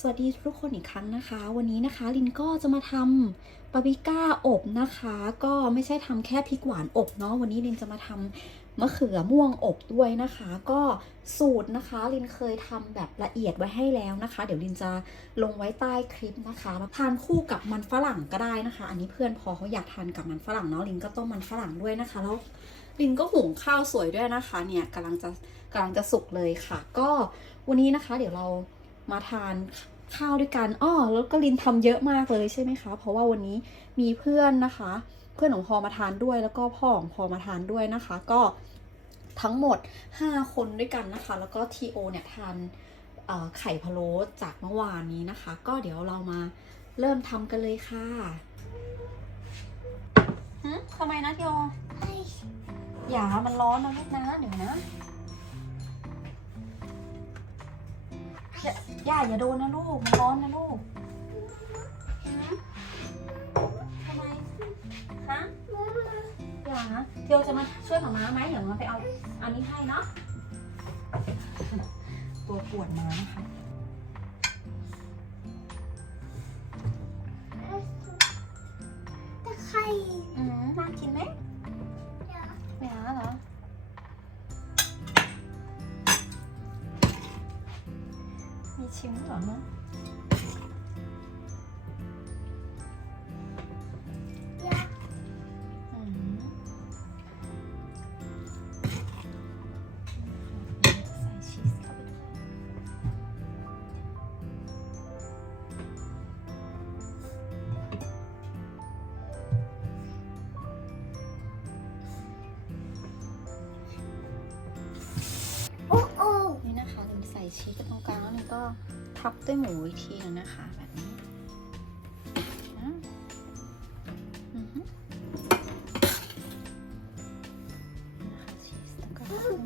สวัสดีทุกคนอีกครั้งนะคะ วันนี้นะคะลินก็จะมาทำปาปริก้าอบนะคะ ก็ไม่ใช่ทำแค่พริกหวานอบเนาะวันนี้ลินจะมาทำมะเขือม่วงอบด้วยนะคะ ก็สูตรนะคะลินเคยทำแบบละเอียดไว้ให้แล้วนะคะ เดี๋ยวลินจะลงไว้ใต้คลิปนะคะแล้วทานคู่กับมันฝรั่งก็ได้นะคะ อันนี้เพื่อนพอเขาอยากทานกับมันฝรั่งเนาะลินก็ต้มมันฝรั่งด้วยนะคะแล้วลินก็หุงข้าวสวยด้วยนะคะ เนี่ยกำลังจะกำลังจะสุกเลยค่ะ ก็วันนี้นะคะ เดี๋ยวเรา มาทานข้าวด้วยกันอ้อแล้วก็ลินทำเยอะมากเลยใช่ไหมคะ เพราะว่าวันนี้มีเพื่อนนะคะ เพื่อนของพอมาทานด้วย แล้วก็พ่อของพอมาทานด้วยนะคะ ก็ทั้งหมด 5 คนด้วยกันนะคะ แล้วก็ทีโอเนี่ยทานเอ่อไข่พะโล้จากเมื่อวานนี้นะคะ ก็เดี๋ยวเรามาเริ่มทำกันเลยค่ะหึทำไมนะทีโอ อย่า มันร้อนนะลูกนะ เดี๋ยวนะ อย่าอย่าอย่าโดนนะลูกมันร้อนนะลูกฮะทำไมฮะอย่านะเทียวจะมาช่วยหมาม้าไหมเดี๋ยวมาไปเอาอันนี้ให้เนาะตัวปวดมานะคะตะไคร้อืมน่ากินไหมไม่ ชิมเหรอเนาะยาอืมใส่ชีสเข้าไปด้วยโอ้โอ้นี่นะคะลินใส่ชีสไปตรงกลางแล้วลิน ก็ทับด้วยหมูอีกทีหนึงนะคะแบบนี้อือฮึนะคะชีสแล้วก็ฮม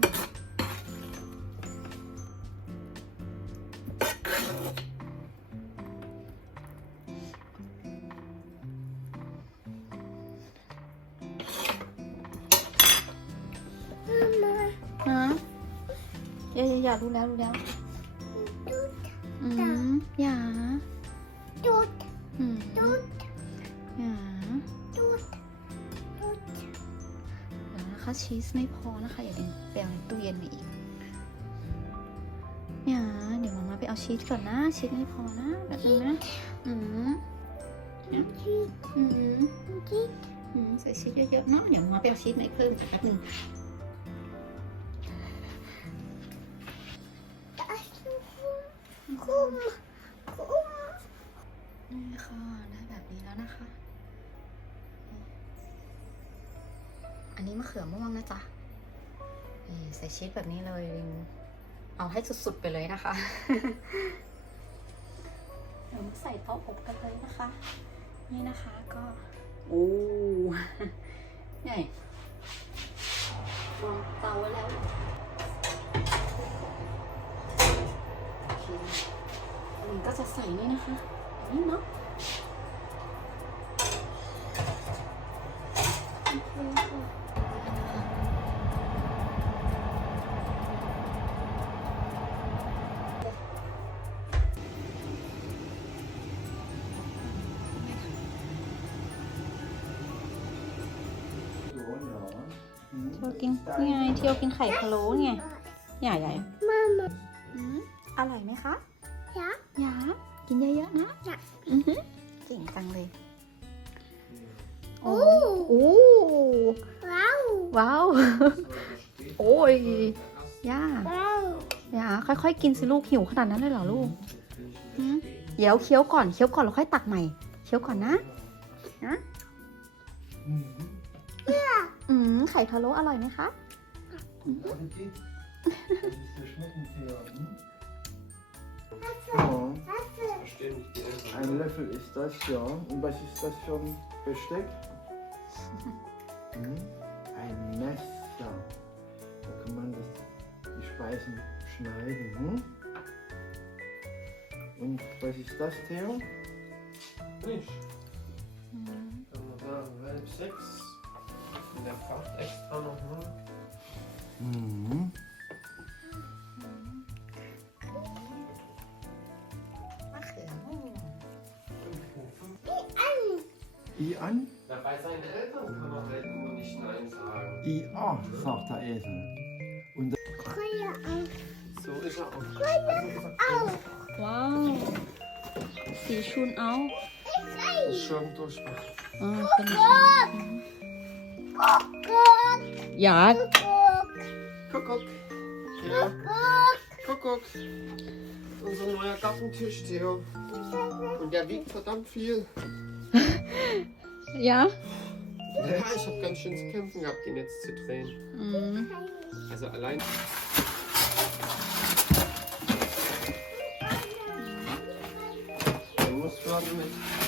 าะอย่าอย่าอย่ารู้แล้วรู้แล้ว อืมอย่าดูดอืมดูดอย่าดูดดูดเดี๋ยวนะคะชีสไม่พอนะคะอย่าลืมไปเอาในตู้เย็นมาอีกอย่าเดี๋ยวมามาไปเอาชีสก่อนนะ ชีสไม่พอนะแบบนึงนะอืมดูดอืมดูดอืมใส่ชีสเยอะๆเนาะเดี๋ยวมาไปเอาชีสมาอีกเพิ่มอีกแป๊บนึง คุ้มคุ้มนี่ค่ะได้แบบนี้แล้วนะคะ อันนี้มะเขือม่วงนะจ๊ะนี่ใส่ชีสแบบนี้เลยลิงเอาให้สุดๆไปเลยนะคะ เดี๋ยวมาใส่เตาอบกันเลยนะคะ นี่นะคะก็โอ้ใหญ่วางเตาไว้แล้วโอเคมัน ก็จะใส่นี่นะคะนี่เนาะเที่ยวกินนี่ไงเที่ยวกินไข่พะโล้ไงใหญ่ใหญ่อืมอร่อยไหมคะ ยาอยากินเยอะๆนะอยากอือหือเจ๋งจังเลย โอ้โอ้ว้าวว้าว โอ้ยย่าว้าวย่าค่อยๆ กินสิลูกหิวขนาดนั้นเลยเหรอลูกหืมเดี๋ยวเคี้ยวก่อนเคี้ยวก่อนแล้วค่อยตักใหม่เคี้ยวก่อนนะนะอืมไข่พะโล้อร่อยไหมคะ Ja. Ein Löffel ist das, ja. Und was ist das für ein Besteck? Hm? Ein Messer. Da kann man das, die Speisen schneiden. Hm? Und was ist das, Theo? Fisch. Mhm. Kann sagen, Welt 6. Und der Kraft extra nochmal. Ne? Hm. I an. Na, bei seinen Eltern kann man halt nur nicht Nein sagen. I a, sagt der Esel. Und Brille auf. So ist er auch. Brille auch. Wow. Sehe schon auf. Ich schon durch. Ah, kann Kuckuck. Ja. Kuckuck. Ja. Kuckuck. Unser neuer Gartentisch, Theo. Und der wiegt verdammt viel. ja? Ja, ich habe ganz schön zu kämpfen gehabt, ihn jetzt zu drehen. Mhm. Also allein. Du musst gerade mit.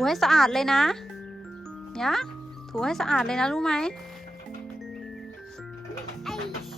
ถูให้สะอาดเลยนะยะถูให้สะอาดเลยนะรู้ไหม Eis.